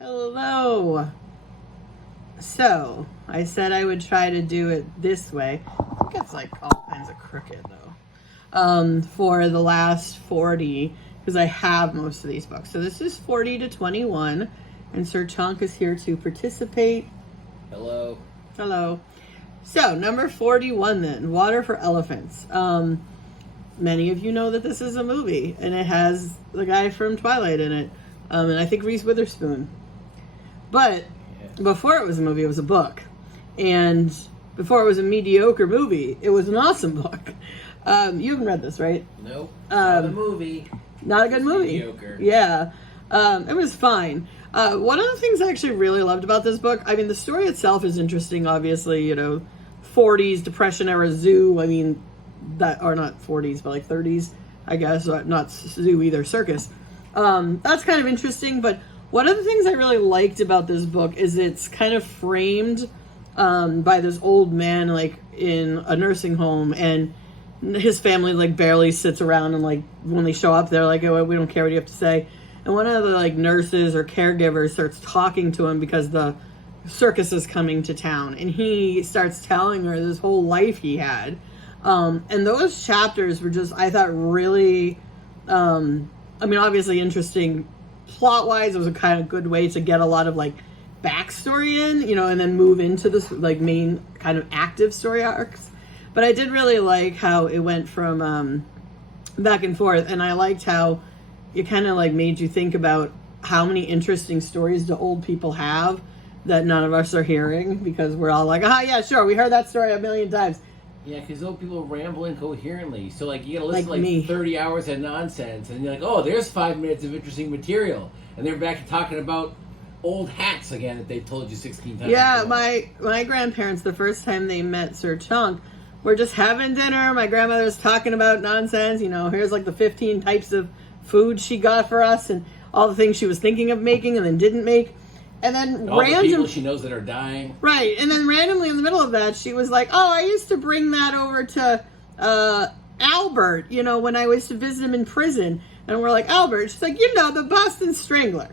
Hello. So, I said I would try to do it this way. I think it's like all kinds of crooked though. For the last 40, because I have most of these books. So this is 40 to 21, and Sir Chunk is here to participate. Hello. Hello. So, number 41 then, Water for Elephants. Many of you know that this is a movie, and it has the guy from Twilight in it, and I think Reese Witherspoon. But before it was a movie, it was a book. And before it was a mediocre movie, it was an awesome book. You haven't read this, right? Nope. Not a movie. Not a good movie. Mediocre. Yeah. It was fine. One of the things I actually really loved about this book, I mean, the story itself is interesting, obviously, 40s, Depression era zoo. I mean, that are not 40s, but like 30s, I guess. Not zoo either, circus. That's kind of interesting, but one of the things I really liked about this book is it's kind of framed by this old man, like, in a nursing home, and his family, like, barely sits around, and, like, when they show up, they're like, oh, we don't care what you have to say. And one of the, like, nurses or caregivers starts talking to him because the circus is coming to town, and he starts telling her this whole life he had. And those chapters were just, I thought, really, obviously interesting. Plot-wise, it was a kind of good way to get a lot of, like, backstory in, and then move into this, like, main kind of active story arcs. But I did really like how it went from back and forth, and I liked how it kind of, like, made you think about how many interesting stories do old people have that none of us are hearing, because we're all like, yeah, sure, we heard that story a million times. Yeah, because old people ramble incoherently. So, like, you gotta listen like to, me. 30 hours of nonsense, and you're like, oh, there's 5 minutes of interesting material. And they're back to talking about old hats again that they told you 16 times. Yeah, my grandparents, the first time they met Sir Chunk, were just having dinner. My grandmother was talking about nonsense. Here's, like, the 15 types of food she got for us, and all the things she was thinking of making and then didn't make. And then all the people she knows that are dying. Right, and then randomly in the middle of that, she was like, oh, I used to bring that over to Albert, when I was to visit him in prison. And we're like, Albert? She's like, the Boston Strangler.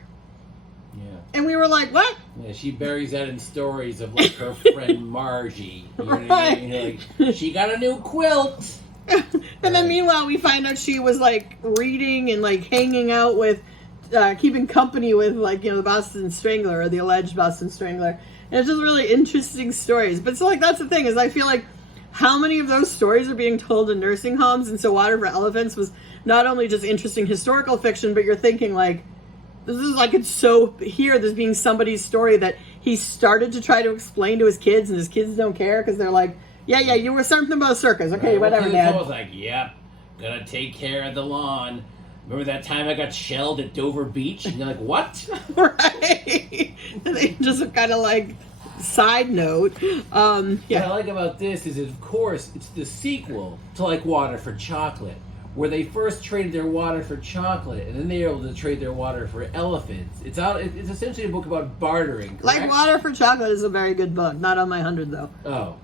Yeah. And we were like, what? Yeah, she buries that in stories of, like, her friend Margie. You know what I mean? You're like, she got a new quilt. And then meanwhile, we find out she was, like, reading and, like, hanging out with, keeping company with, like, the Boston Strangler, or the alleged Boston Strangler. And it's just really interesting stories. But so, like, that's the thing, is I feel like how many of those stories are being told in nursing homes? And so Water for Elephants was not only just interesting historical fiction, but you're thinking, like, this is, like, it's so here, this being somebody's story that he started to try to explain to his kids, and his kids don't care because they're like, yeah, you were something about a circus. Okay, right, whatever, Dad. I was like, yep, gonna take care of the lawn. Remember that time I got shelled at Dover Beach? And you're like, what? Right. And they just kind of, like, side note. Yeah. What I like about this is, of course, it's the sequel to, like, Water for Chocolate, where they first traded their water for chocolate, and then they were able to trade their water for elephants. It's essentially a book about bartering, correct? Like, Water for Chocolate is a very good book. Not on my 100, though. Oh.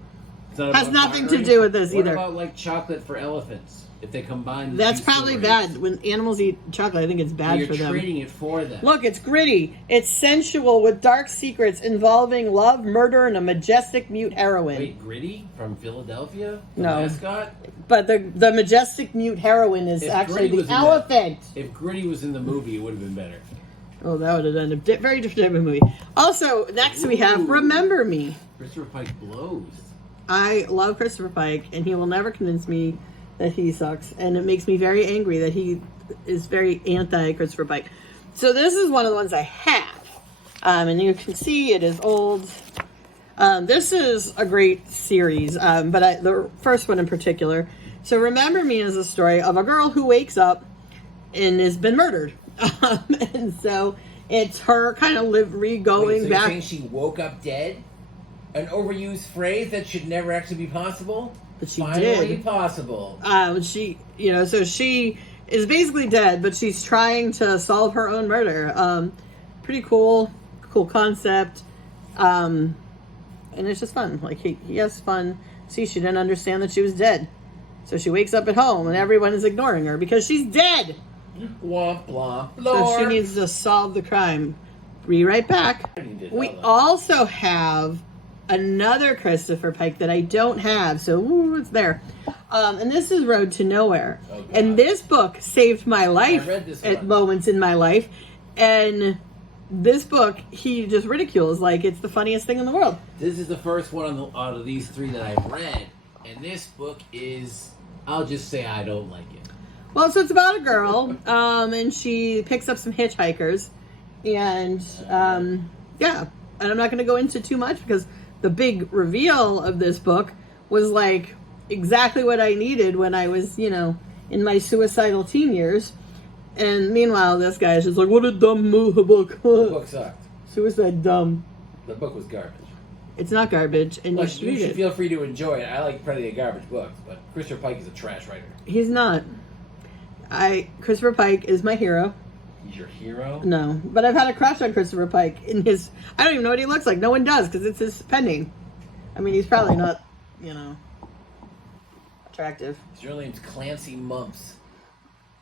It's not Has about nothing bartering? to do with this what either. What about, like, Chocolate for Elephants? If they combine the That's two probably stories. bad. When animals eat chocolate, I think it's bad for them. You're trading it for them. Look, it's gritty. It's sensual with dark secrets involving love, murder, and a majestic mute heroine. Wait, Gritty from Philadelphia? The No. mascot? But the majestic mute heroine is actually the elephant. If Gritty was in the movie, it would have been better. Oh, that would have been a very different type of movie. Also, next we have Remember Me. Christopher Pike blows. I love Christopher Pike, and he will never convince me that he sucks, and it makes me very angry that he is very anti-Christopher Pike. So this is one of the ones I have, and you can see it is old. This is a great series, but the first one in particular. So Remember Me is a story of a girl who wakes up and has been murdered, and so it's her kind of re-going so back. You're saying she woke up dead? An overused phrase that should never actually be possible? But she Finally did. possible. She is basically dead, but she's trying to solve her own murder. Pretty cool concept. And it's just fun. Like, he has fun. See, she didn't understand that she was dead. So she wakes up at home and everyone is ignoring her because she's dead. Womp womp. So she needs to solve the crime. Be right back. I need to We know that. also have another Christopher Pike that I don't have, so it's there. And this is Road to Nowhere. Oh, God. And this book saved my life read this at one. moments in my life. And this book, he just ridicules like it's the funniest thing in the world. This is the first one out of these three that I've read, and this book is, I'll just say I don't like it. Well, so it's about a girl, and she picks up some hitchhikers. And, yeah. And I'm not going to go into too much because the big reveal of this book was like exactly what I needed when I was, in my suicidal teen years. And meanwhile, this guy is just like, what a dumb book. The book sucked. Suicide dumb. The book was garbage. It's not garbage, and you Look, should you read should it. feel free to enjoy it. I like plenty of garbage books, but Christopher Pike is a trash writer. He's not. Christopher Pike is my hero. He's your hero? No, but I've had a crush on Christopher Pike I don't even know what he looks like. No one does, because it's his penning. I mean, he's probably not, attractive. His real name's Clancy Mumps.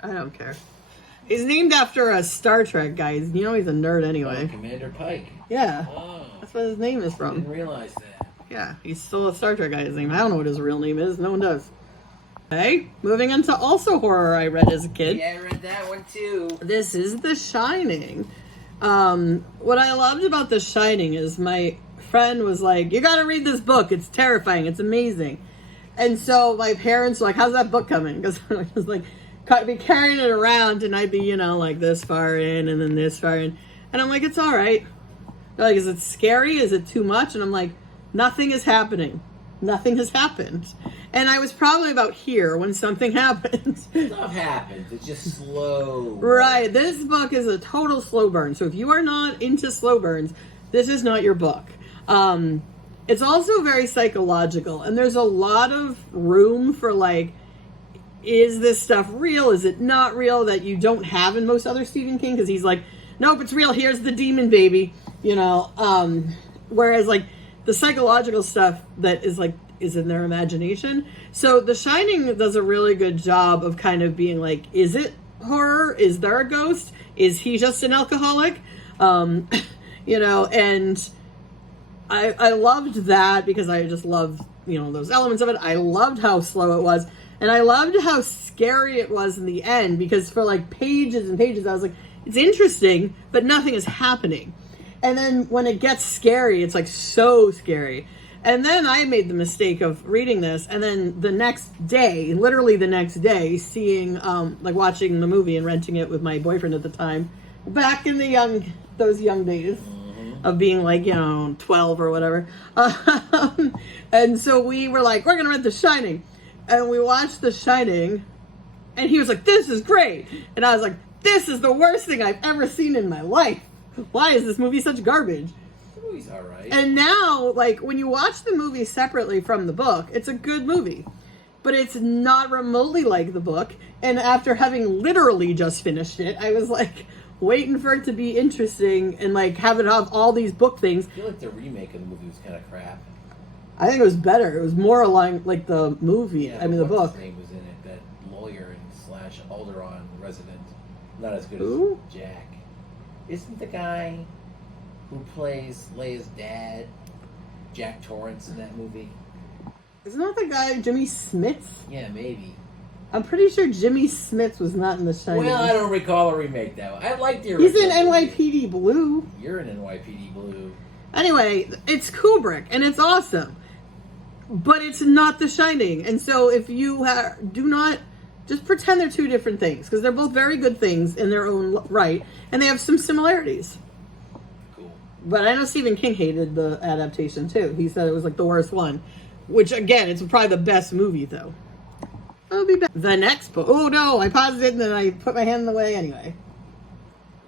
I don't care. He's named after a Star Trek guy. He's a nerd anyway. Commander Pike. Yeah, Oh, that's what his name is I from. didn't realize that. Yeah, he's still a Star Trek guy's name. I don't know what his real name is. No one does. Okay, moving into also horror I read as a kid. Yeah, I read that one too. This is The Shining. What I loved about The Shining is my friend was like, you gotta read this book. It's terrifying. It's amazing. And so my parents were like, how's that book coming? Because I was like, be carrying it around and I'd be, like this far in and then this far in. And I'm like, it's all right. They're like, is it scary? Is it too much? And I'm like, nothing is happening. Nothing has happened. And I was probably about here when something happened. Stuff happens. It's just slow. Right. This book is a total slow burn. So if you are not into slow burns, this is not your book. It's also very psychological. And there's a lot of room for like, is this stuff real? Is it not real? That you don't have in most other Stephen King. Because he's like, nope, it's real. Here's the demon baby. Whereas like the psychological stuff that is like, is in their imagination. So The Shining does a really good job of kind of being like, is it horror? Is there a ghost? Is he just an alcoholic? And I loved that because I just loved, those elements of it. I loved how slow it was. And I loved how scary it was in the end because for like pages and pages, I was like, it's interesting, but nothing is happening. And then when it gets scary, it's like so scary. And then I made the mistake of reading this, and then the next day, literally the next day, seeing, watching the movie and renting it with my boyfriend at the time, back in those young days of being 12 or whatever. And so we were like, we're gonna rent The Shining, and we watched The Shining, and he was like, this is great, and I was like, this is the worst thing I've ever seen in my life. Why is this movie such garbage? The movie's all right. And now, when you watch the movie separately from the book, it's a good movie. But it's not remotely like the book. And after having literally just finished it, I was waiting for it to be interesting and have it have all these book things. I feel like the remake of the movie was kind of crap. I think it was better. It was more aligned the movie. Yeah, the book. His name was in it. That lawyer and / Alderaan resident. Not as good Who? as Jack. Isn't the guy who plays Leia's dad Jack Torrance in that movie? Isn't that the guy, Jimmy Smits? Yeah, maybe. I'm pretty sure Jimmy Smits was not in The Shining. Well, I don't recall a remake, though. I like the original. He's in movie. NYPD Blue. You're in NYPD Blue. Anyway, it's Kubrick, and it's awesome. But it's not The Shining. And so if you do not... Just pretend they're two different things, because they're both very good things in their own right, and they have some similarities. Cool. But I know Stephen King hated the adaptation, too. He said it was the worst one. Which, again, it's probably the best movie, though. I'll be back. The next book. Oh, no, I paused it, and then I put my hand in the way anyway.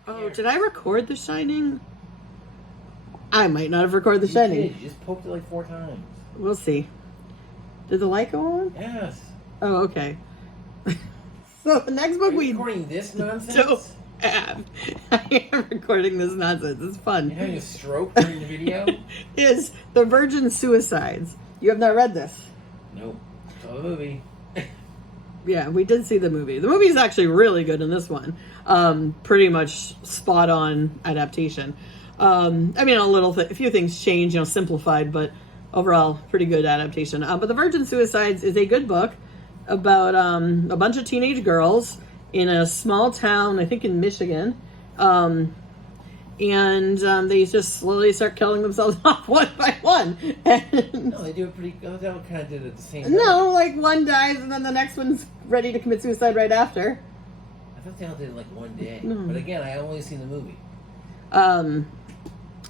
Oh, did I record The Shining? I might not have recorded The Shining. You just poked it 4 times. We'll see. Did the light go on? Yes. Oh, okay. So the next book Are you recording this nonsense? don't have. I am recording this nonsense. It's fun. You're having a stroke during the video? Is The Virgin Suicides. You have not read this. Nope. Saw the movie. Yeah, we did see the movie. The movie is actually really good in this one. Pretty much spot on adaptation. I mean, a few things changed, simplified, but overall, pretty good adaptation. But The Virgin Suicides is a good book about a bunch of teenage girls in a small town, I think in Michigan. And they just slowly start killing themselves off one by one. And no, they do it pretty good. They all kind of did it at the same time. No, like one dies and then the next one's ready to commit suicide right after. I thought they all did it like one day. No. But again, I only seen the movie.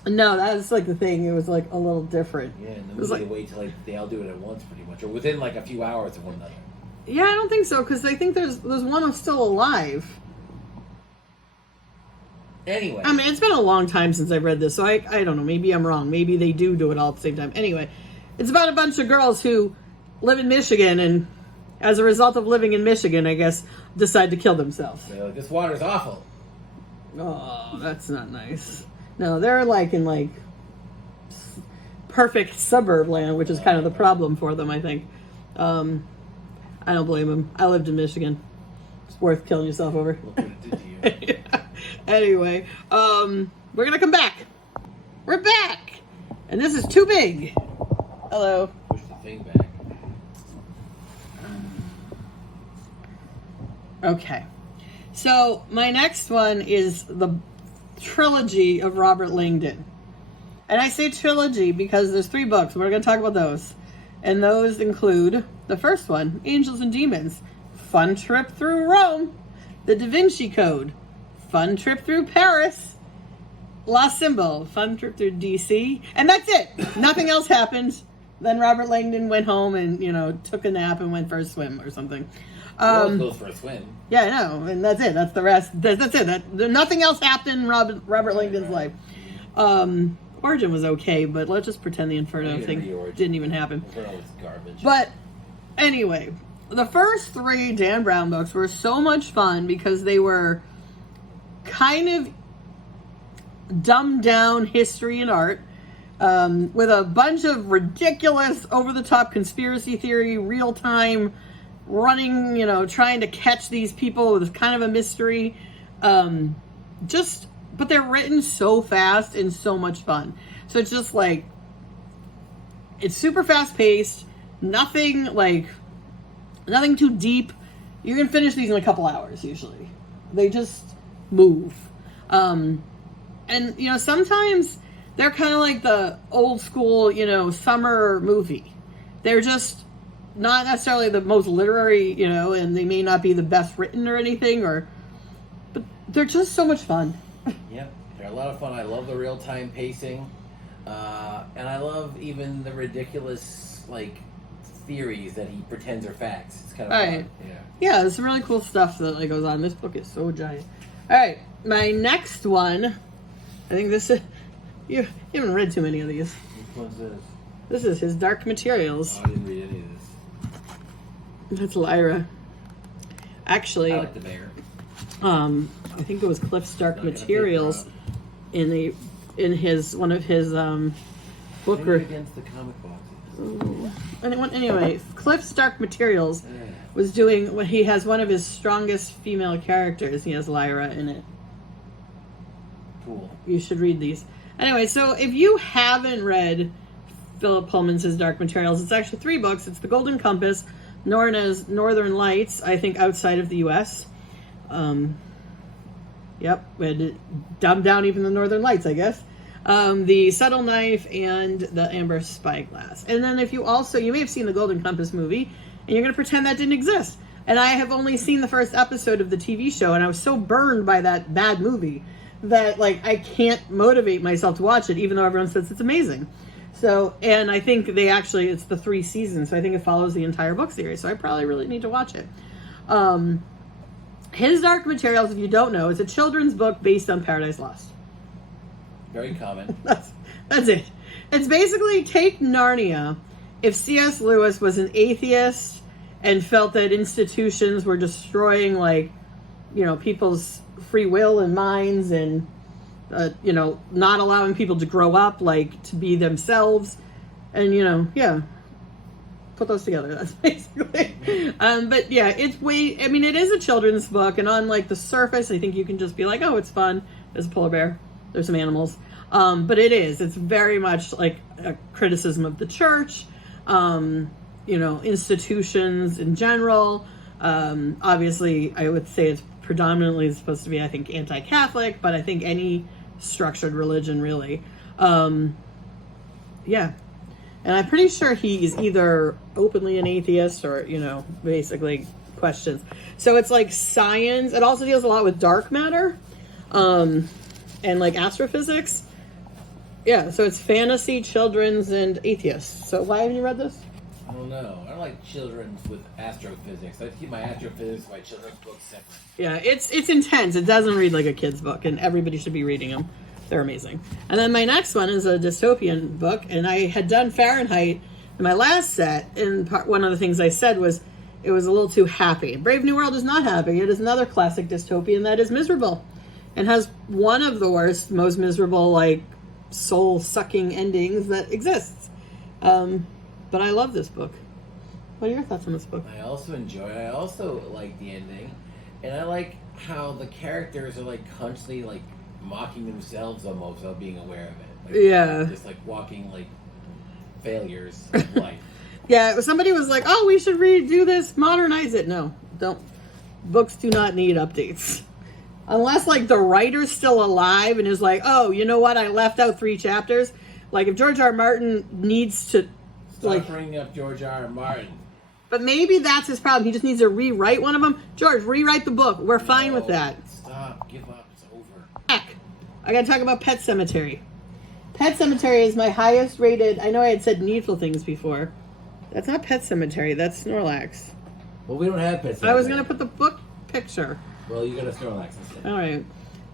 No, that's like the thing. It was like a little different. Yeah, in the movie they wait till they all do it at once pretty much. Or within like a few hours of one another. Yeah, I don't think so, because I think there's one who's still alive. Anyway. I mean, it's been a long time since I've read this, so I don't know. Maybe I'm wrong. Maybe they do it all at the same time. Anyway, it's about a bunch of girls who live in Michigan, and as a result of living in Michigan, I guess, decide to kill themselves. They're like, this water's awful. Oh, that's not nice. No, they're like in like perfect suburb land, which is kind of the problem for them, I think. I don't blame them. I lived in Michigan. It's worth killing yourself over. Look what it did to you. Anyway, we're gonna come back. We're back, and this is too big. Hello. Push the thing back. Okay, so my next one is the Trilogy of Robert Langdon, and I say trilogy because there's 3 books. We're gonna talk about those, and those include the first one, Angels and Demons, Fun Trip Through Rome, The Da Vinci Code, Fun Trip Through Paris, La Symbol, Fun Trip Through DC, and that's it. Nothing else happened. Then Robert Langdon went home and, took a nap and went for a swim or something. He goes for a swim. Yeah, I know, and that's it. That's the rest. That's it. Nothing else happened in Robert Langdon's life. Origin was okay, but let's just pretend the Inferno thing didn't even happen. Inferno was garbage. But anyway, the first 3 Dan Brown books were so much fun because they were kind of dumbed down history and art, with a bunch of ridiculous, over-the-top conspiracy theory, real-time running, trying to catch these people with kind of a mystery. But they're written so fast and so much fun. So it's just like, it's super fast-paced, nothing too deep. You can finish these in a couple hours, usually. They just move. And, sometimes they're kind of like the old school, summer movie. They're just not necessarily the most literary, and they may not be the best written or anything, but they're just so much fun. Yep, they're a lot of fun. I love the real-time pacing, and I love even the ridiculous, theories that he pretends are facts. It's kind of fun. Yeah, there's some really cool stuff that goes on. This book is so giant. All right, my next one, I think this is, you haven't read too many of these. Which one's this? This is his Dark Materials. Oh, I didn't read any of this. That's Lyra. Actually, I like the bear. I think it was Cliff's Dark Materials in his one of his book against the comic boxes. Anyway, Cliff's Dark Materials was doing when he has one of his strongest female characters. He has Lyra in it. Cool. You should read these. Anyway, so if you haven't read Philip Pullman's His Dark Materials, it's actually 3 books. It's The Golden Compass, known as Northern Lights, I think outside of the U.S. Yep, we had to dumb down even the Northern Lights, I guess. The Subtle Knife and the Amber Spyglass. And then if you may have seen the Golden Compass movie, and you're going to pretend that didn't exist. And I have only seen the first episode of the TV show, and I was so burned by that bad movie that, I can't motivate myself to watch it, even though everyone says it's amazing. So, and I think it's the 3 seasons, so I think it follows the entire book series, so I probably really need to watch it. His Dark Materials, if you don't know, is a children's book based on Paradise Lost. Very common. That's it. It's basically take Narnia if C.S. Lewis was an atheist and felt that institutions were destroying, people's free will and minds and, not allowing people to grow up, to be themselves. And, put those together. That's basically. But yeah, it is a children's book, and on the surface, I think you can just be like, oh, it's fun. There's a polar bear. There's some animals. But it's very much like a criticism of the church, institutions in general. Obviously, I would say it's predominantly supposed to be, I think, anti-Catholic, but I think any structured religion, really. Yeah. And I'm pretty sure he's either openly an atheist or, basically questions. So it's like science. It also deals a lot with dark matter, and like astrophysics. Yeah, so it's fantasy, children's, and atheists. So why haven't you read this? I don't know. I don't like children's with astrophysics. I keep my astrophysics, my children's books separate. Yeah, it's intense. It doesn't read like a kid's book, and everybody should be reading them. They're amazing. And then my next one is a dystopian book, and I had done Fahrenheit in my last set, and one of the things I said was it was a little too happy. Brave New World is not happy. It is another classic dystopian that is miserable and has one of the worst, most miserable, like, soul-sucking endings that exists. But I love this book. What are your thoughts on this book? I also like the ending, and I like how the characters are like constantly like mocking themselves almost without being aware of it. Like, yeah. Just like walking like failures of life. Yeah, somebody was like, oh, we should redo this, modernize it. No, don't. Books do not need updates. Unless, like, the writer's still alive and is like, oh, you know what? I left out 3 chapters. Like, if George R. R. Martin needs to... Stop bringing up George R. R. Martin. But maybe that's his problem. He just needs to rewrite one of them. George, rewrite the book. We're fine with that. Stop. Give up. It's over. Heck. I gotta talk about Pet Sematary. Pet Sematary is my highest rated... I know I had said Needful Things before. That's not Pet Sematary. That's Snorlax. Well, we don't have Pet Sematary. I was gonna put the book picture. Well, you got a Snorlax instead. All right.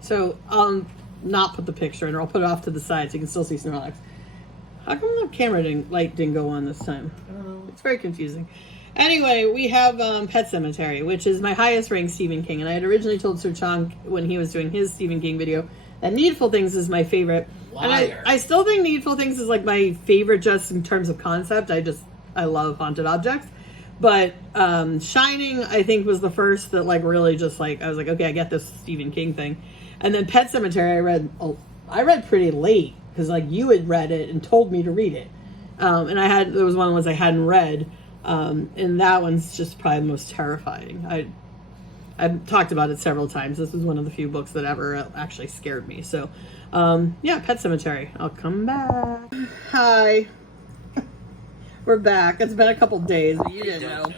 So I'll not put the picture in, or I'll put it off to the side so you can still see Snorlax. How come the camera didn't go on this time? I don't know. It's very confusing. Anyway, we have Pet Sematary, which is my highest ranked Stephen King. And I had originally told Sir Chong when he was doing his Stephen King video that Needful Things is my favorite. Liar. And I still think Needful Things is like my favorite just in terms of concept. I love haunted objects. But Shining, I think, was the first that, like, really just, like, I was like, okay, I get this Stephen King thing. And then Pet Sematary, I read pretty late, because, like, you had read it and told me to read it. And there was one of the ones I hadn't read, and that one's just probably the most terrifying. I've talked about it several times. This is one of the few books that ever actually scared me. So, yeah, Pet Sematary. I'll come back. Hi. We're back. It's been a couple days, but you didn't know.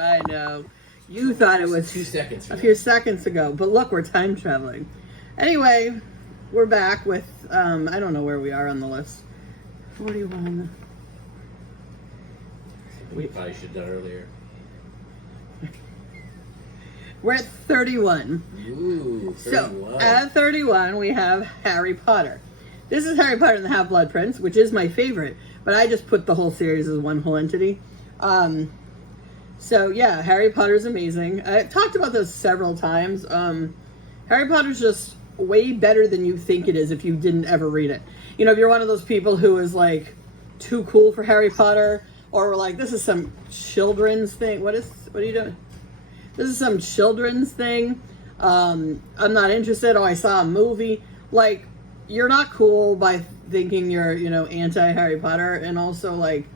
I know. You thought it was 2 seconds ago. a few seconds ago, but look, we're time traveling. Anyway, we're back with, I don't know where we are on the list. 41. We probably should have done earlier. We're at 31. Ooh, 31. So, at 31, we have Harry Potter. This is Harry Potter and the Half-Blood Prince, which is my favorite. But I just put the whole series as one whole entity. So, yeah, Harry Potter's amazing. I've talked about this several times. Harry Potter's just way better than you think it is if you didn't ever read it. You know, if you're one of those people who is, like, too cool for Harry Potter, or like, this is some children's thing. What are you doing? This is some children's thing. I'm not interested. Oh, I saw a movie. Like, you're not cool by thinking you're, anti-Harry Potter, and also, like,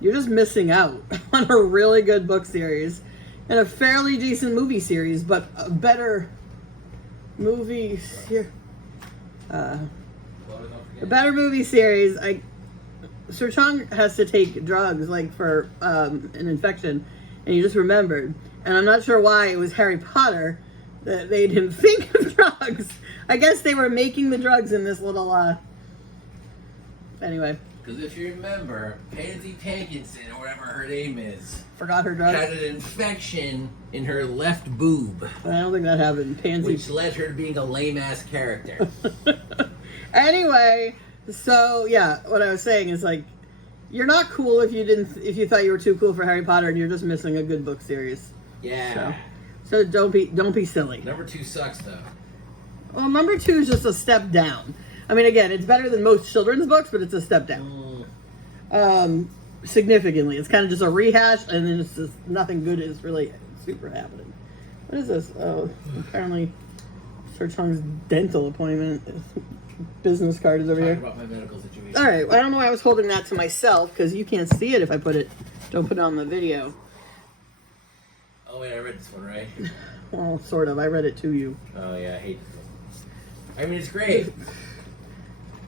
you're just missing out on a really good book series and a fairly decent movie series, but a better movie series. A better movie series. Sir Chong has to take drugs, like, for an infection, and you just remembered. And I'm not sure why it was Harry Potter that they didn't think of drugs. I guess they were making the drugs in this little, anyway. Because if you remember, Pansy Tankinson, or whatever her name is, Forgot her drugs. had an infection in her left boob. I don't think that happened. Pansy. Which led her to being a lame-ass character. Anyway, so, yeah, what I was saying is, like, you're not cool if you thought you were too cool for Harry Potter, and you're just missing a good book series. Yeah. So don't be silly. Number 2 sucks, though. Well, number 2 is just a step down. I mean, again, it's better than most children's books, but it's a step down. Significantly. It's kind of just a rehash, and then it's just nothing good is really super happening. What is this? Oh, apparently Sir Chong's dental appointment. business card is over Talking here. about my medical situation. All right, well, I don't know why I was holding that to myself because you can't see it if I don't put it on the video. Oh wait, I read this one, right? Well, sort of. I read it to you. Oh yeah, I hate this one. I mean, it's great.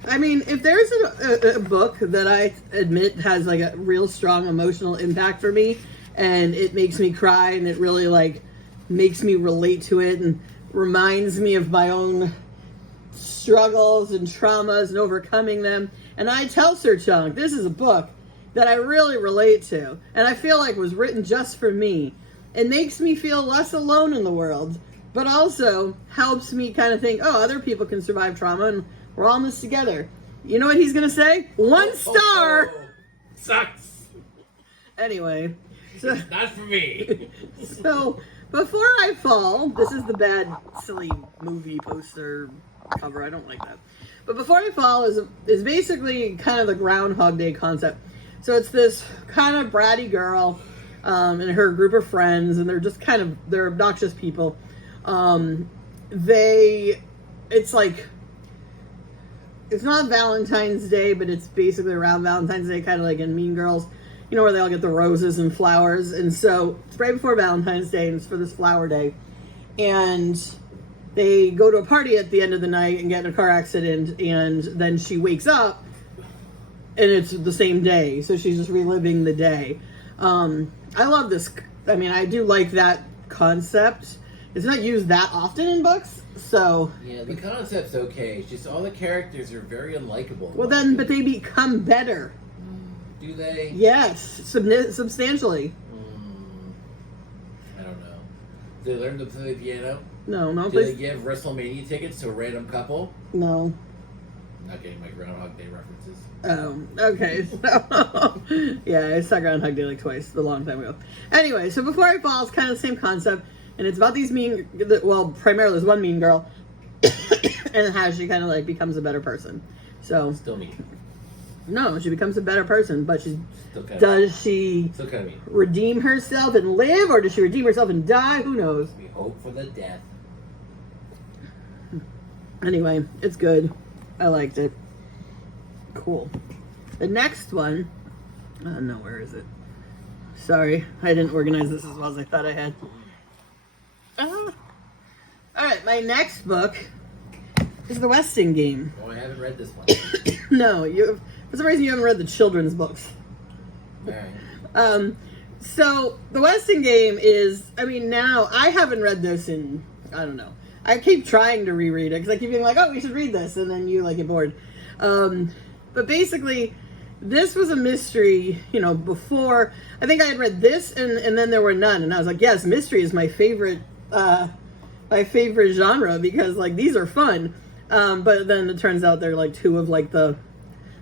I mean, if there's a book that I admit has like a real strong emotional impact for me, and it makes me cry, and it really like makes me relate to it, and reminds me of my own struggles and traumas and overcoming them, and I tell Sir Chunk, this is a book that I really relate to, and I feel like was written just for me. It makes me feel less alone in the world, but also helps me kind of think, oh, other people can survive trauma, and we're all in this together. You know what he's going to say? 1 star! Sucks! Anyway. So, It's not for me. so, Before I Fall, this is the bad, silly movie poster cover. I don't like that. But Before I Fall is basically kind of the Groundhog Day concept. So it's this kind of bratty girl and her group of friends, and they're just they're obnoxious people. It's not Valentine's Day, but it's basically around Valentine's Day, kind of like in Mean Girls, you know, where they all get the roses and flowers. And so it's right before Valentine's Day, and it's for this flower day. And they go to a party at the end of the night and get in a car accident, and then she wakes up, and it's the same day. So she's just reliving the day. I love this. I mean, I do like that concept. It's not used that often in books, so... Yeah, the concept's okay. It's just all the characters are very unlikable. Well then, but they become better. Do they? Yes, substantially. I don't know. Do they learn to play the piano? No. Do they give WrestleMania tickets to a random couple? No. I'm not getting my Groundhog Day references. Oh, okay. Yeah, I saw Groundhog Day like twice, a long time ago. Anyway, so Before I Fall is kind of the same concept, and it's about these primarily there's one mean girl, and how she kind of like becomes a better person. So Still mean. No, she becomes a better person, but she Still kind of mean. Redeem herself and live, or does she redeem herself and die? Who knows? We hope for the death. Anyway, it's good. I liked it. Cool. The next one... Oh, no, where is it? Sorry, I didn't organize this as well as I thought I had. Alright, my next book is The Westing Game. Oh, I haven't read this one. No, for some reason you haven't read the children's books. Alright. So, The Westing Game is... I mean, now, I haven't read this in... I don't know. I keep trying to reread it, because I keep being like, oh, we should read this, and then you, like, get bored. But basically, this was a mystery, you know, before... I think I had read this, and then there were none, and I was like, yes, mystery is my favorite genre, because, like, these are fun. But then it turns out they're, like, two of, like, the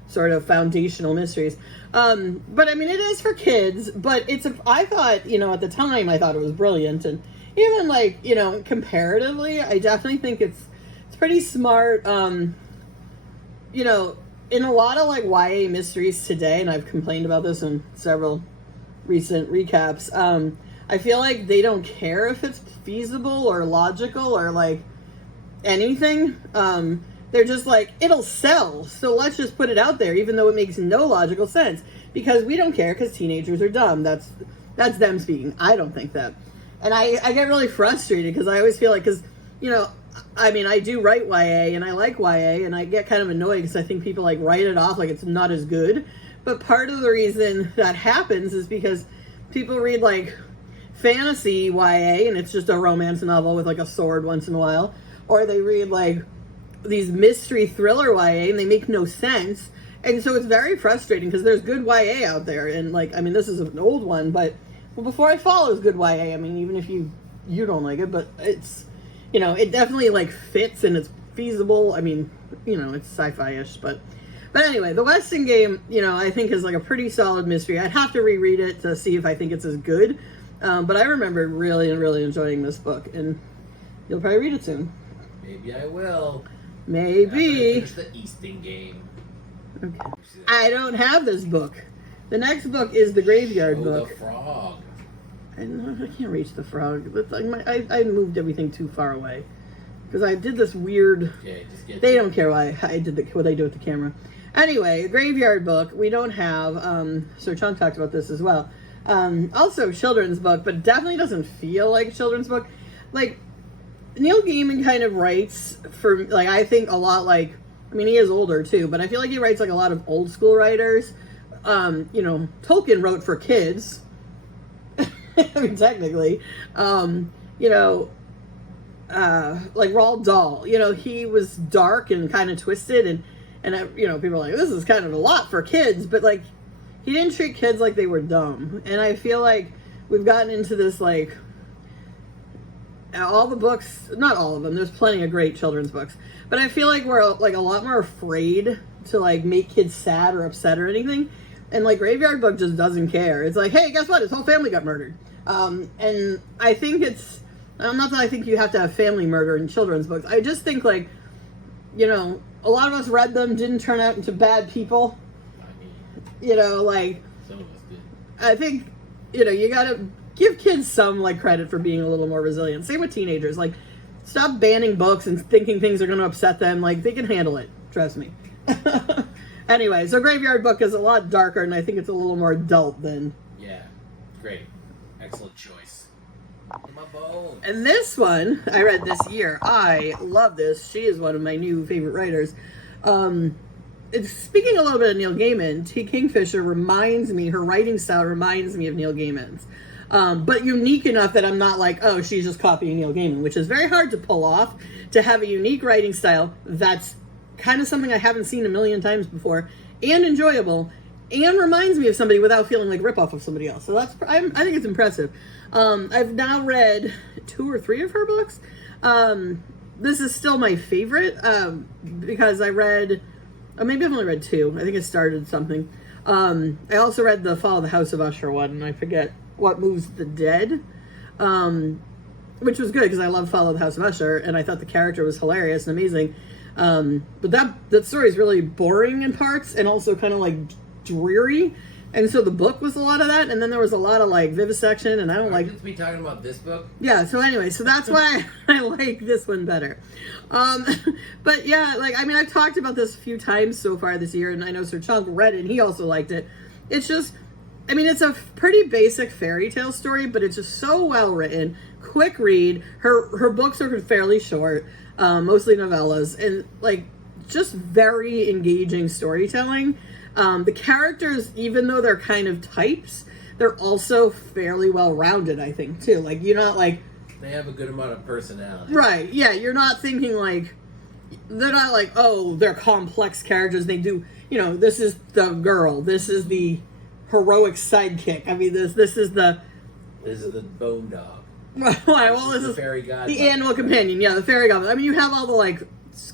sort of foundational mysteries. But, I mean, it is for kids, but I thought, you know, at the time, I thought it was brilliant, and even, like, you know, comparatively, I definitely think it's pretty smart. You know, in a lot of, like, YA mysteries today, and I've complained about this in several recent recaps, I feel like they don't care if it's feasible or logical or, like, anything. They're just like, it'll sell, so let's just put it out there, even though it makes no logical sense, because we don't care, because teenagers are dumb. That's them speaking. I don't think that. And I get really frustrated, because I always feel like, because, you know, I mean, I do write YA, and I like YA, and I get kind of annoyed, because I think people, like, write it off like it's not as good. But part of the reason that happens is because people read, like, fantasy YA, and it's just a romance novel with, like, a sword once in a while. Or they read, like, these mystery thriller YA, and they make no sense. And so it's very frustrating, because there's good YA out there. And, like, I mean, this is an old one, but Before I Fall is good YA. I mean, even if you don't like it, but it's, you know, it definitely, like, fits, and it's feasible. I mean, you know, it's sci-fi-ish, but anyway, The Westing Game, you know, I think is, like, a pretty solid mystery. I'd have to reread it to see if I think it's as good. But I remember really, really enjoying this book, and you'll probably read it soon. Maybe I will. Maybe. After I finish the Easting Game. Okay. I don't have this book. The next book is the Graveyard book. The frog. I can't reach the frog. It's like I moved everything too far away. because I did this weird. Yeah, just get. They don't care why I did what I do with the camera. Anyway, Graveyard Book. We don't have. Sir Chung talked about this as well. Also, children's book, but definitely doesn't feel like a children's book. Like Neil Gaiman kind of writes for like I think a lot like. I mean, he is older too, but I feel like he writes like a lot of old school writers. You know, Tolkien wrote for kids. I mean, technically, you know, like Roald Dahl, you know, he was dark and kind of twisted and you know, people are like, this is kind of a lot for kids, but like, he didn't treat kids like they were dumb. And I feel like we've gotten into this, like, all the books, not all of them, there's plenty of great children's books, but I feel like we're like a lot more afraid to like make kids sad or upset or anything. And like Graveyard Book just doesn't care. It's like, hey, guess what? His whole family got murdered. And I think it's, not that I think you have to have family murder in children's books. I just think like, you know, a lot of us read them, didn't turn out into bad people. I mean, you know, like, some of us did. I think, you know, you gotta give kids some like credit for being a little more resilient. Same with teenagers. Like, stop banning books and thinking things are going to upset them. Like, they can handle it. Trust me. Anyway, so Graveyard Book is a lot darker, and I think it's a little more adult than... Yeah. Great. Excellent choice. My bones. And this one, I read this year. I love this. She is one of my new favorite writers. It's speaking a little bit of Neil Gaiman. T. Kingfisher reminds me, her writing style reminds me of Neil Gaiman's. But unique enough that I'm not like, oh, she's just copying Neil Gaiman, which is very hard to pull off, to have a unique writing style that's kind of something I haven't seen a million times before, and enjoyable, and reminds me of somebody without feeling like ripoff of somebody else. So that's, I think it's impressive. I've now read 2 or 3 of her books. This is still my favorite, because I read, maybe I've only read 2. I think I started something. I also read the Fall of the House of Usher one, and I forget What Moves the Dead, which was good because I love Fall of the House of Usher, and I thought the character was hilarious and amazing. But that story is really boring in parts and also kind of like dreary, and so the book was a lot of that, and then there was a lot of like vivisection, and I don't like to be talking about this book. Yeah, so anyway, so that's why I like this one better. But yeah, like, I mean, I've talked about this a few times so far this year, and I know Sir Chunk read it and he also liked it. It's just, I mean, it's a pretty basic fairy tale story, but it's just so well written, quick read. Her books are fairly short, mostly novellas, and like just very engaging storytelling. The characters, even though they're kind of types, they're also fairly well rounded, I think, too. Like, you're not like, they have a good amount of personality. right? Yeah, you're not thinking like, they're not like, oh, they're complex characters. They do, you know, this is the girl, this is the heroic sidekick. I mean, this is the bone dog. Well, this is the fairy godmother. The animal companion. Yeah, the fairy godmother. I mean, you have all the like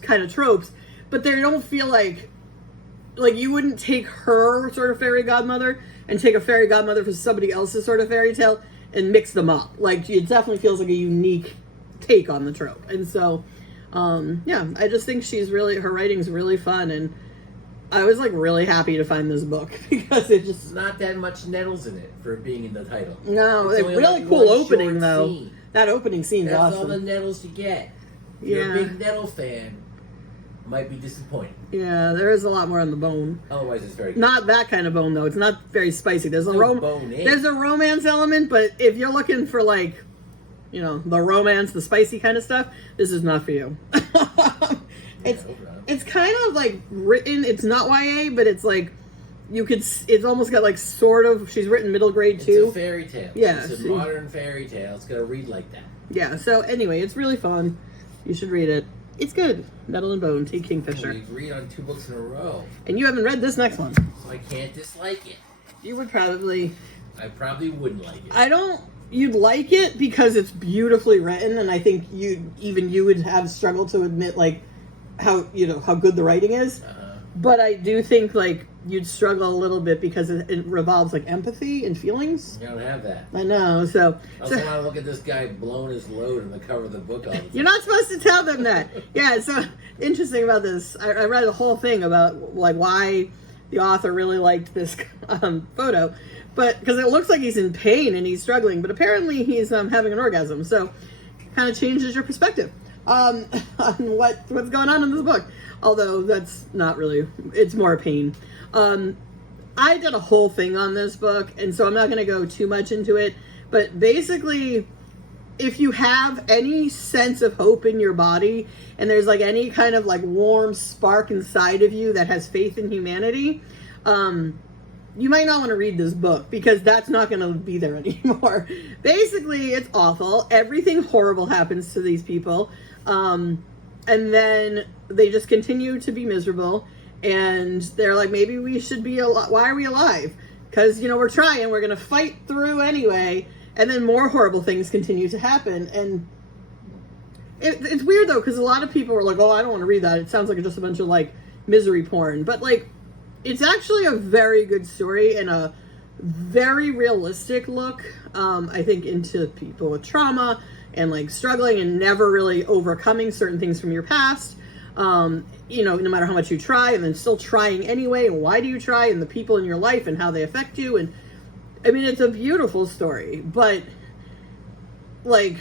kind of tropes, but they don't feel like you wouldn't take her sort of fairy godmother and take a fairy godmother for somebody else's sort of fairy tale and mix them up. Like, it definitely feels like a unique take on the trope. And so, yeah, I just think her writing's really fun, and I was like really happy to find this book because it just not that much Nettles in it for being in the title. No, it's a really cool opening though. Scene. That opening scene's That's awesome. all the Nettles you get. If you're a big Nettle fan, might be disappointed. Yeah, there is a lot more on the bone. Otherwise, it's very good. Not that kind of bone though. It's not very spicy. There's a there's a romance element, but if you're looking for like, you know, the romance, the spicy kind of stuff, this is not for you. It's kind of like written. It's not YA, but it's like it's almost got like sort of. She's written middle grade too. It's a fairy tale. Yeah, it's a modern fairy tale. It's gonna read like that. Yeah. So anyway, it's really fun. You should read it. It's good. Nettle and Bone, T. Kingfisher. We agreed on 2 books in a row. And you haven't read this next one. So I can't dislike it. You would probably... I probably wouldn't like it. You'd like it because it's beautifully written, and I think you would have struggled to admit, like, how good the writing is. But I do think, like, you'd struggle a little bit because it revolves, like, empathy and feelings. You don't have that. I know, so... I also want to look at this guy blowing his load on the cover of the book all the time. You're not supposed to tell them that. Yeah, so interesting about this. I read a whole thing about, like, why the author really liked this photo. But, because it looks like he's in pain and he's struggling, but apparently he's having an orgasm, so kind of changes your perspective. on what's going on in this book. Although that's not really, it's more a pain. I did a whole thing on this book, and so I'm not going to go too much into it. But basically, if you have any sense of hope in your body, and there's like any kind of like warm spark inside of you that has faith in humanity, you might not want to read this book, because that's not going to be there anymore. Basically, it's awful. Everything horrible happens to these people. And then they just continue to be miserable. And they're like, maybe we should be alive. Why are we alive? Because, you know, we're trying. We're going to fight through anyway. And then more horrible things continue to happen. And it's weird, though, because a lot of people are like, oh, I don't want to read that. It sounds like just a bunch of, like, misery porn. But, like, it's actually a very good story and a very realistic look, I think, into people with trauma and, like, struggling and never really overcoming certain things from your past. You know, no matter how much you try, and then still trying anyway, and why do you try, and the people in your life and how they affect you. And I mean, it's a beautiful story, but like,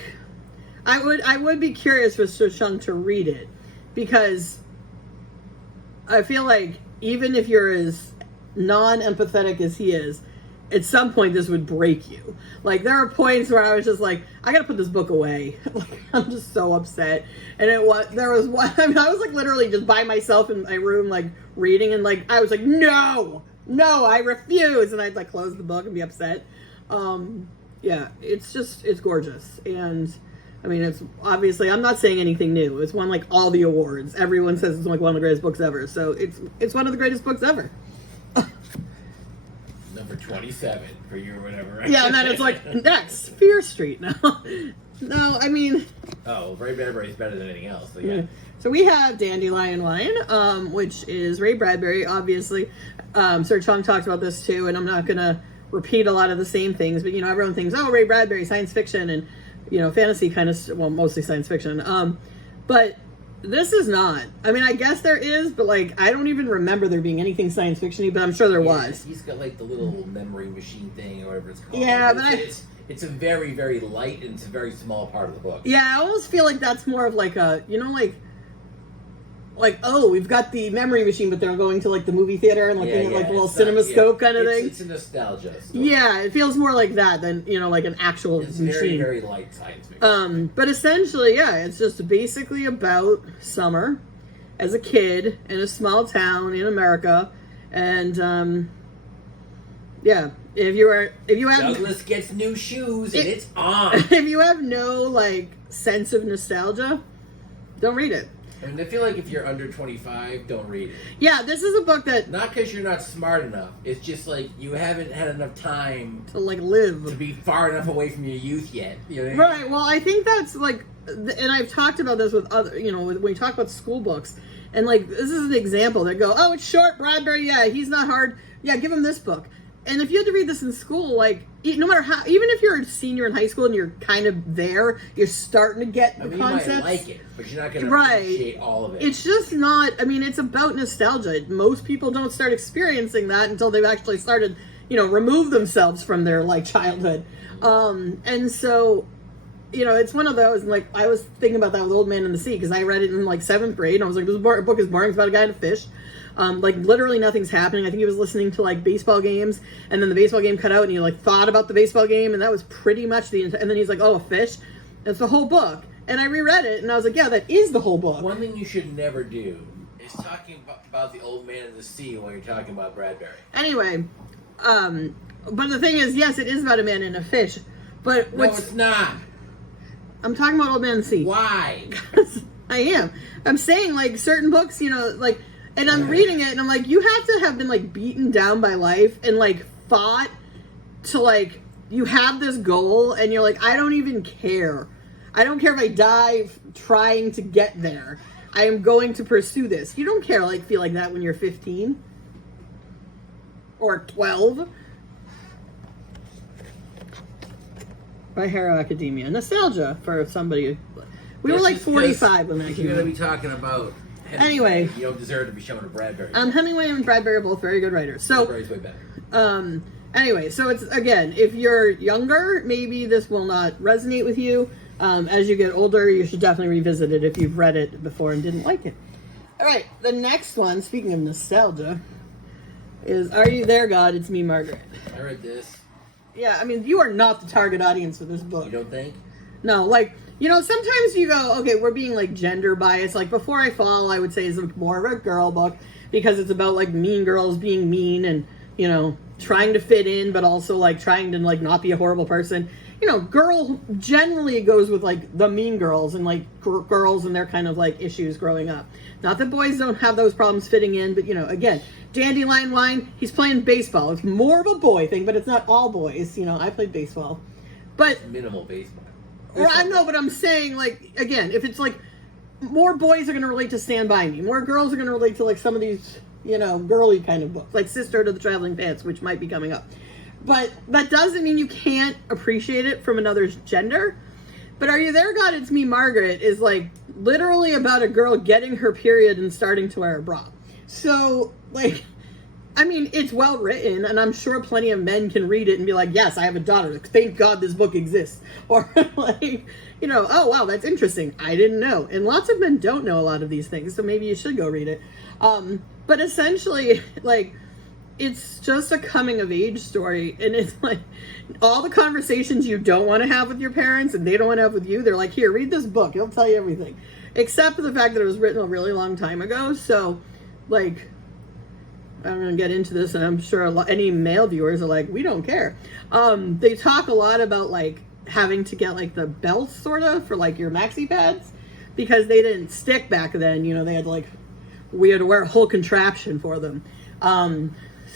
I would be curious for Sir Chung to read it, because I feel like even if you're as non-empathetic as he is, at some point this would break you. Like, there are points where I was just like, I gotta put this book away. Like, I'm just so upset. And there was one, I mean, I was like literally just by myself in my room, like reading, and like, I was like, no, I refuse. And I'd like close the book and be upset. Yeah, it's gorgeous. And I mean, it's obviously, I'm not saying anything new. It's won like all the awards. Everyone says it's like one of the greatest books ever. So it's one of the greatest books ever. Number 27 for you or whatever, right? Yeah, and then it's like, next, Fear Street. No, I mean... Oh, Ray Bradbury is better than anything else. So, yeah. So we have Dandelion Wine, which is Ray Bradbury, obviously. Sir Chung talked about this too, and I'm not going to repeat a lot of the same things, but, you know, everyone thinks, oh, Ray Bradbury, science fiction, and, you know, fantasy kind of, well, mostly science fiction. But this is not. I mean, I guess there is, but, like, I don't even remember there being anything science fiction-y, but I'm sure there was. He's got, like, the little memory machine thing or whatever it's called. Yeah, but it's a very, very light, and it's a very small part of the book. Yeah, I almost feel like that's more of, like, a, you know, like, oh, we've got the memory machine, but they're going to, like, the movie theater and, like, like, the little CinemaScope kind of thing. It's a nostalgia story. Yeah, it feels more like that than, you know, like an actual machine. It's very, very light science fiction. But essentially, yeah, it's just basically about Summer as a kid in a small town in America, and, yeah, if you have... Douglas gets new shoes, and it's on! If you have no, like, sense of nostalgia, don't read it. I mean, I feel like if you're under 25, don't read it. Yeah, this is a book that... Not because you're not smart enough. It's just like you haven't had enough time to, like, live. To be far enough away from your youth yet. You know what I mean? Right, well, I think that's, like... And I've talked about this with other... You know, when we talk about school books. And, like, this is an example. They go, oh, it's short, Bradbury. Yeah, he's not hard. Yeah, give him this book. And if you had to read this in school, like, no matter how, even if you're a senior in high school and you're kind of there, you're starting to get the concepts. You might like it, but you're not going to appreciate all of it. It's just not, I mean, it's about nostalgia. Most people don't start experiencing that until they've actually started, you know, remove themselves from their, like, childhood. And so, you know, it's one of those, and, like, I was thinking about that with Old Man in the Sea, because I read it in, like, 7th grade, and I was like, this book is boring. It's about a guy and a fish. Like, literally nothing's happening. I think he was listening to, like, baseball games, and then the baseball game cut out, and he, like, thought about the baseball game, and that was pretty much and then he's like, oh, a fish? That's the whole book. And I reread it, and I was like, yeah, that is the whole book. One thing you should never do is talking about the Old Man in the Sea when you're talking about Bradbury. Anyway, but the thing is, yes, it is about a man and a fish, but no, it's not. I'm talking about Old Man in the Sea. Why? Because I am. I'm saying, like, certain books, you know, like... And I'm reading it, and I'm like, you have to have been, like, beaten down by life and, like, fought to, like, you have this goal, and you're like, I don't even care. I don't care if I die trying to get there. I am going to pursue this. You don't care, like, feel like that when you're 15. Or 12. My Hero Academia. Nostalgia for somebody. We were, like, 45 when that came out. You're going to be talking about... Anyway, you don't deserve to be shown to Bradbury. Hemingway and Bradbury are both very good writers. So, Bradbury's way better. Anyway, so it's, again, if you're younger, maybe this will not resonate with you. As you get older, you should definitely revisit it if you've read it before and didn't like it. All right, the next one, speaking of nostalgia, is Are You There, God? It's Me, Margaret. I read this. Yeah, I mean, you are not the target audience for this book. You don't think? No, like, sometimes you go, okay, we're being, like, gender biased. Like, Before I Fall, I would say is more of a girl book because it's about, like, mean girls being mean and, trying to fit in, but also, like, trying to, like, not be a horrible person. Girl generally goes with, like, the mean girls and, like, girls and their kind of, like, issues growing up. Not that boys don't have those problems fitting in, but, again, Dandelion Wine, he's playing baseball. It's more of a boy thing, but it's not all boys. I played baseball. But minimal baseball. Or I know, but I'm saying, like, again, if it's, like, more boys are going to relate to Stand By Me. More girls are going to relate to, like, some of these, girly kind of books. Like Sisterhood of the Traveling Pants, which might be coming up. But that doesn't mean you can't appreciate it from another's gender. But Are You There, God? It's Me, Margaret is, like, literally about a girl getting her period and starting to wear a bra. So, like, I mean, it's well written, and I'm sure plenty of men can read it and be like, yes, I have a daughter. Thank God this book exists. Or, like, oh, wow, that's interesting. I didn't know. And lots of men don't know a lot of these things, so maybe you should go read it. But essentially, like, it's just a coming-of-age story, and it's, like, all the conversations you don't want to have with your parents and they don't want to have with you, they're like, here, read this book. It'll tell you everything. Except for the fact that it was written a really long time ago, so, like, I'm going to get into this, and I'm sure any male viewers are like, we don't care. They talk a lot about, like, having to get, like, the belts, sort of, for, like, your maxi pads, because they didn't stick back then. They had, like, we had to wear a whole contraption for them.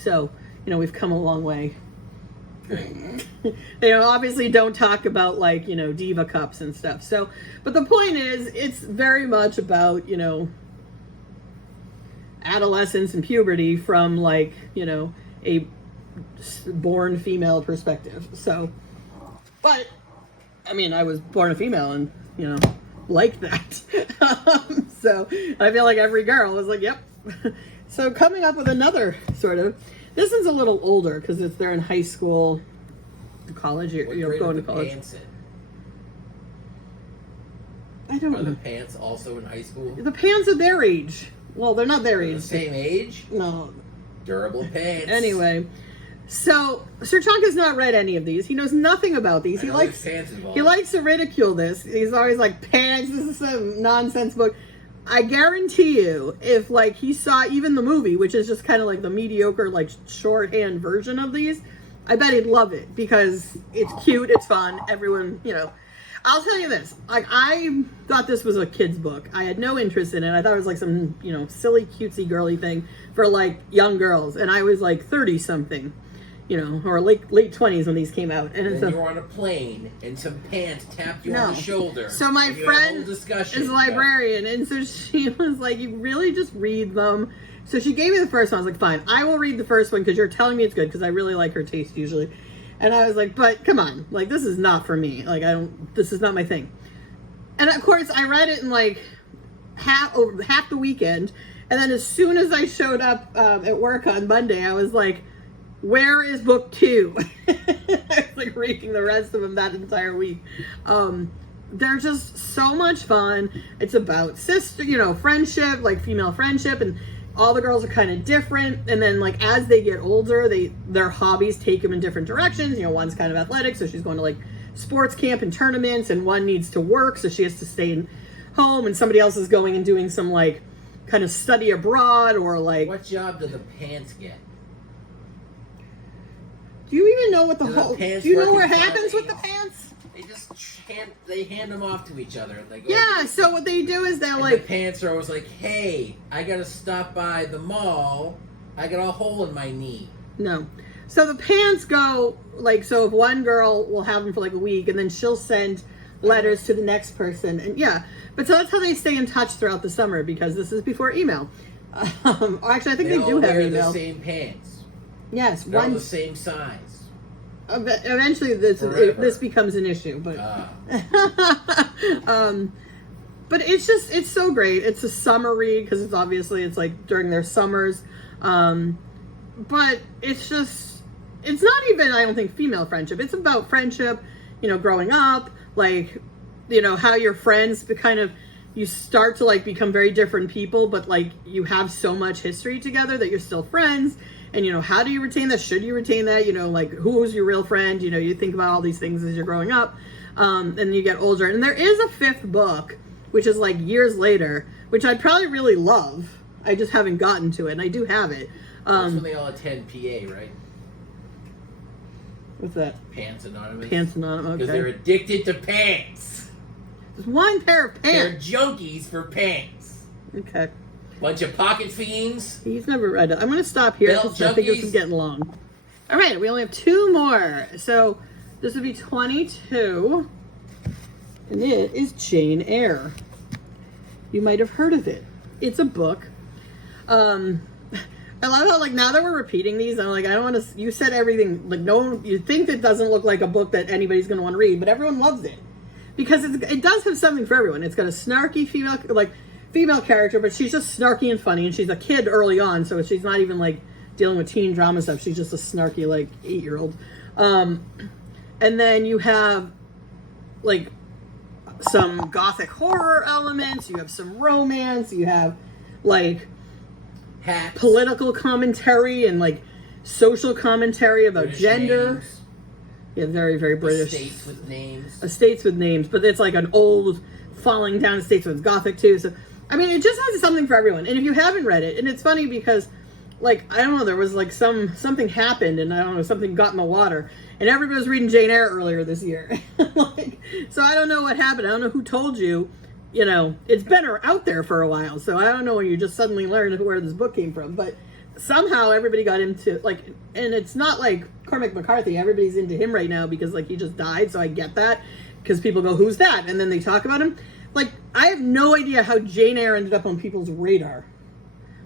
So, we've come a long way. They obviously don't talk about, like, diva cups and stuff. So, but the point is, it's very much about, adolescence and puberty from, like, a born female perspective. So, but, I mean, I was born a female and, liked that. So, I feel like every girl was like, yep. So, coming up with another sort of, this one's a little older because they're in high school, college, you're going to college. Pants in? I don't know. Are the pants also in high school? The pants are their age. Well, they're not their age. The same age? No. Durable pants. Anyway, so Sir Chunk has not read any of these. He knows nothing about these. He likes to ridicule this. He's always like, pants, this is some nonsense book. I guarantee you, if, like, he saw even the movie, which is just kind of like the mediocre, like, shorthand version of these, I bet he'd love it because it's cute, it's fun, everyone, I'll tell you this, like, I thought this was a kid's book. I had no interest in it. I thought it was like some, silly, cutesy, girly thing for, like, young girls. And I was, like, 30-something, or late 20s when these came out. And then you were on a plane and some pants tapped you on the shoulder. So my friend is a librarian, and so she was like, you really just read them. So she gave me the first one. I was like, fine, I will read the first one because you're telling me it's good because I really like her taste usually. And I was like, but come on, like, this is not for me. Like, this is not my thing. And of course, I read it in, like, half the weekend. And then as soon as I showed up at work on Monday, I was like, where is book 2? I was, like, reading the rest of them that entire week. They're just so much fun. It's about friendship, like, female friendship, and all the girls are kind of different, and then, like, as they get older, their hobbies take them in different directions. One's kind of athletic, so she's going to, like, sports camp and tournaments, and one needs to work, so she has to stay home, and somebody else is going and doing some, like, kind of study abroad, or, like... What job do the pants get? Do you even know what the whole... Do you know what happens with the pants? They just hand them off to each other. They go, yeah, so what they do is they're like... The pants are always like, hey, I gotta stop by the mall. I got a hole in my knee. No. So the pants go, like, so if one girl will have them for, like, a week, and then she'll send letters to the next person. And yeah, but so that's how they stay in touch throughout the summer, because this is before email. Actually, I think they do have email. The same pants. Yes. They're all the same size. Eventually, this becomes an issue, but but it's so great. It's a summer read because it's like during their summers, but it's not even, I don't think, female friendship. It's about friendship, growing up, like, you know, how your friends kind of, you start to like become very different people, but like you have so much history together that you're still friends. And, you know, how do you retain that? Should you retain that? You know, like, who's your real friend? You know, you think about all these things as you're growing up, and you get older. And there is a 5th book, which is like years later, which I'd probably really love. I just haven't gotten to it, and I do have it. That's when they all attend PA, right? What's that? Pants Anonymous. Pants Anonymous, okay. Because they're addicted to pants. Just one pair of pants. They're junkies for pants. Okay. Bunch of pocket fiends. He's never read it. I'm going to stop here Belt because I think this is getting long. All right, we only have 2 more. So this would be 22. And it is Jane Eyre. You might have heard of it. It's a book. I love how, like, now that we're repeating these, I'm like, I don't want to, you said everything, like, no one, you think it doesn't look like a book that anybody's going to want to read, but everyone loves it. Because it does have something for everyone. It's got a snarky female character, but she's just snarky and funny, and she's a kid early on, so she's not even like dealing with teen drama stuff. She's just a snarky like 8-year-old. And then you have like some gothic horror elements, you have some romance, you have like hats, political commentary and like social commentary about British gender. names. Yeah, very, very British. Estates with names. Estates with names, but it's like an old falling down estates, so it's gothic too. So I mean, it just has something for everyone. And if you haven't read it, and it's funny because, like, I don't know, there was like something happened, and I don't know, something got in the water, and everybody was reading Jane Eyre earlier this year. Like, so I don't know what happened. I don't know who told you. You know, it's been out there for a while, so I don't know when you just suddenly learned where this book came from. But somehow everybody got into like, and it's not like Cormac McCarthy. Everybody's into him right now because like he just died, so I get that because people go, "Who's that?" and then they talk about him. Like, I have no idea how Jane Eyre ended up on people's radar,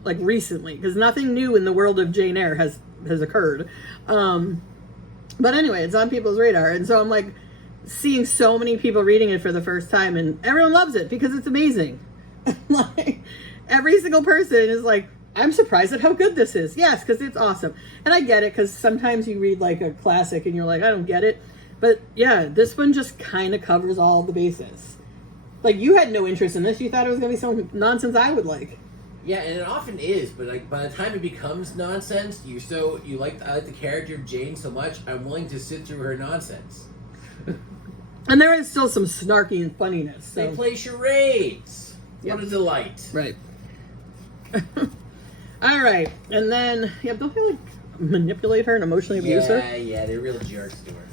like, recently, because nothing new in the world of Jane Eyre has occurred. But anyway, it's on people's radar, and so I'm, like, seeing so many people reading it for the first time, and everyone loves it because it's amazing. Like, every single person is like, I'm surprised at how good this is. Yes, because it's awesome. And I get it, because sometimes you read, like, a classic, and you're like, I don't get it. But, yeah, this one just kind of covers all the bases. Like, you had no interest in this. You thought it was going to be some nonsense I would like. Yeah, and it often is, but like by the time it becomes nonsense, I like the character of Jane so much, I'm willing to sit through her nonsense. And there is still some snarky and funniness. So. They play charades. Yep. What a delight. Right. All right. And then, yeah, don't they like manipulate her and emotionally abuse her? Yeah, they're real jerks to her.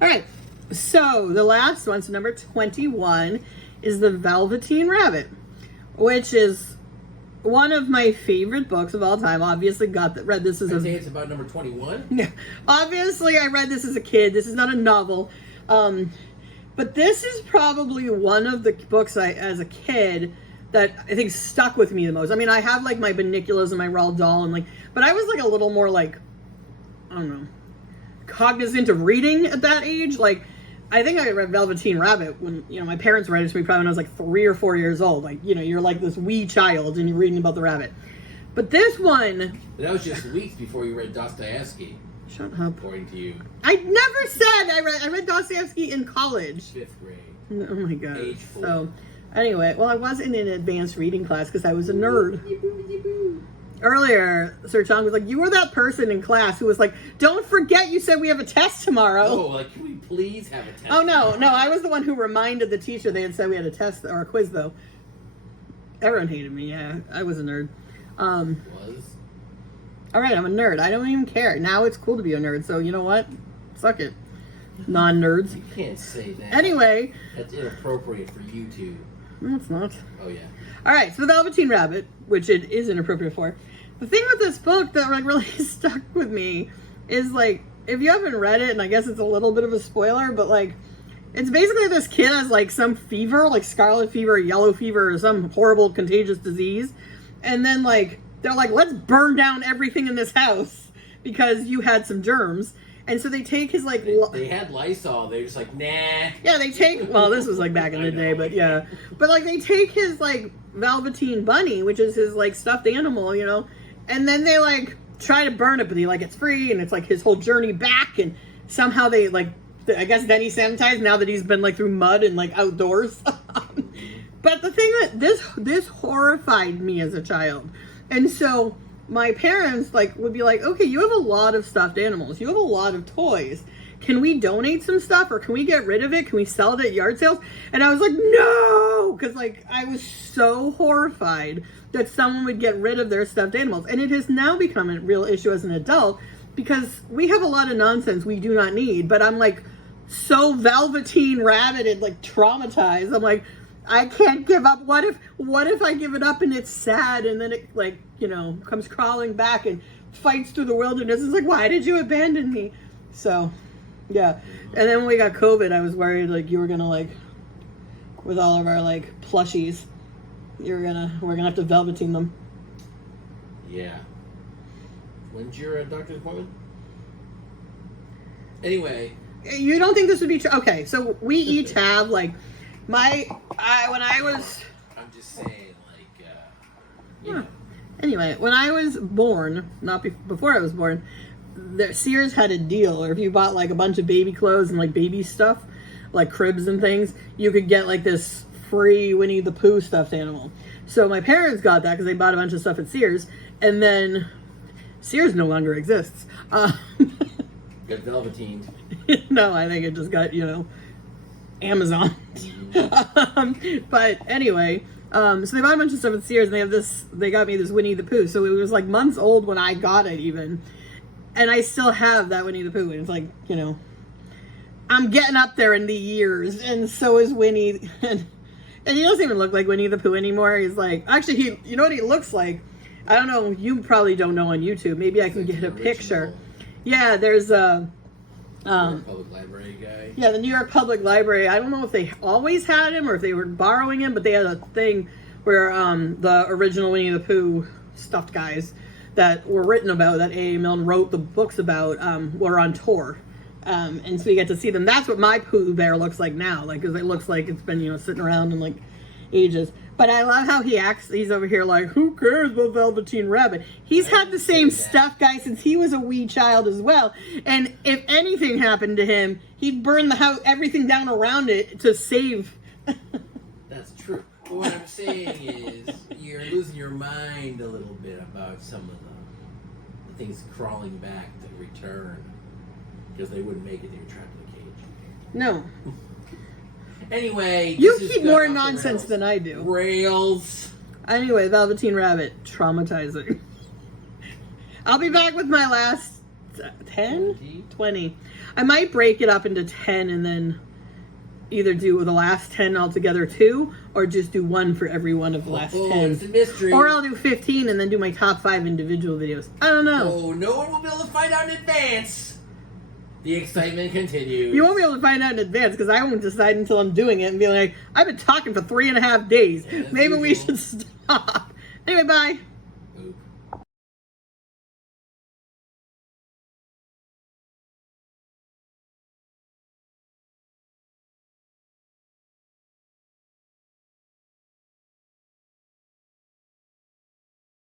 All right. So the last one, so number 21, is The Velveteen Rabbit, which is one of my favorite books of all time. Obviously, read this as I'd say it's about number 21. Yeah, obviously, I read this as a kid. This is not a novel, but this is probably one of the books as a kid that I think stuck with me the most. I mean, I have like my Beniculas and my Roald Dahl, and like, but I was like a little more like, I don't know, cognizant of reading at that age. Like, I think I read Velveteen Rabbit when, you know, my parents read it to me probably when I was like 3 or 4 years old. Like, you know, you're like this wee child and you're reading about the rabbit. But this one... But that was just weeks before you read Dostoevsky. Shut up. According to you. I never said I read Dostoevsky in college. 5th grade. Oh my god. Age 4. So, anyway, well, I was in an advanced reading class because I was a nerd. Earlier, Sir Chong was like, you were that person in class who was like, don't forget you said we have a test tomorrow. Oh, like, can we please have a test? Oh, no, I was the one who reminded the teacher they had said we had a test or a quiz, though. Everyone hated me, yeah. I was a nerd. Was? All right, I'm a nerd. I don't even care. Now it's cool to be a nerd, so you know what? Suck it. Non-nerds. You can't say that. Anyway. That's inappropriate for you two. No, it's not. Oh, yeah. All right, so The Velveteen Rabbit, which it is inappropriate for. The thing with this book that like really stuck with me is like, if you haven't read it, and I guess it's a little bit of a spoiler, but like, it's basically this kid has like some fever, like scarlet fever, or yellow fever, or some horrible contagious disease. And then like, they're like, let's burn down everything in this house because you had some germs. And so they take his like... They had Lysol. They're just like, nah. Yeah, they take... Well, this was like back in the day, but yeah. But like they take his like Velveteen bunny, which is his like stuffed animal, you know, and then they like try to burn it, but he like it's free, and it's like his whole journey back, and somehow they like I guess then he's sanitized now that he's been like through mud and like outdoors. But the thing that this horrified me as a child. And so my parents like would be like, okay, you have a lot of stuffed animals. You have a lot of toys. Can we donate some stuff or can we get rid of it? Can we sell it at yard sales? And I was like, no, because like I was so horrified that someone would get rid of their stuffed animals. And it has now become a real issue as an adult because we have a lot of nonsense we do not need. But I'm like so Velveteen rabbited, like traumatized. I'm like, I can't give up. What if I give it up and it's sad and then it like, you know, comes crawling back and fights through the wilderness? It's like, why did you abandon me? So, yeah. And then when we got COVID, I was worried like you were gonna like, with all of our like plushies, we're gonna have to Velveteen them. Yeah. When's your doctor's appointment? Anyway. You don't think this would be true? Okay, so we each have like when I was. I'm just saying, like, you know. Anyway, when I was born, not before I was born, Sears had a deal, or if you bought like a bunch of baby clothes and like baby stuff, like cribs and things, you could get like this free Winnie the Pooh stuffed animal. So my parents got that because they bought a bunch of stuff at Sears, and then Sears no longer exists. Got Velveteen. No, I think it just got, you know, Amazon. But anyway, so they bought a bunch of stuff at Sears, and they got me this Winnie the Pooh. So it was like months old when I got it even. And I still have that Winnie the Pooh. And it's like, you know, I'm getting up there in the years, and so is Winnie. And he doesn't even look like Winnie the Pooh anymore. He's like, actually, you know what he looks like? I don't know. You probably don't know on YouTube. Maybe I can get a picture. Yeah, there's a New York Public Library guy. Yeah, the New York Public Library. I don't know if they always had him or if they were borrowing him, but they had a thing where the original Winnie the Pooh stuffed guys that were written about, that A.A. Milne wrote the books about, were on tour. And so you get to see them. That's what my Pooh Bear looks like now, like, because it looks like it's been, you know, sitting around in like ages. But I love how he acts. He's over here like, who cares about Velveteen Rabbit? He's had the same stuffed guy since he was a wee child as well. And if anything happened to him, he'd burn the house, everything down around it to save. That's true. But what I'm saying is, you're losing your mind a little bit about some of the things crawling back to return because they wouldn't make it. They were trapped in a cage. No. Anyway, you keep more nonsense than I do. Rails. Anyway, Velveteen Rabbit, traumatizing. I'll be back with my last 10? 20. I might break it up into 10 and then either do the last 10 altogether too, or just do one for every one of the last 10. It's a mystery. Or I'll do 15 and then do my top 5 individual videos. I don't know. Oh, no one will be able to find out in advance. The excitement continues. You won't be able to find out in advance because I won't decide until I'm doing it and be like, I've been talking for 3.5 days. Maybe we should stop. Anyway, bye.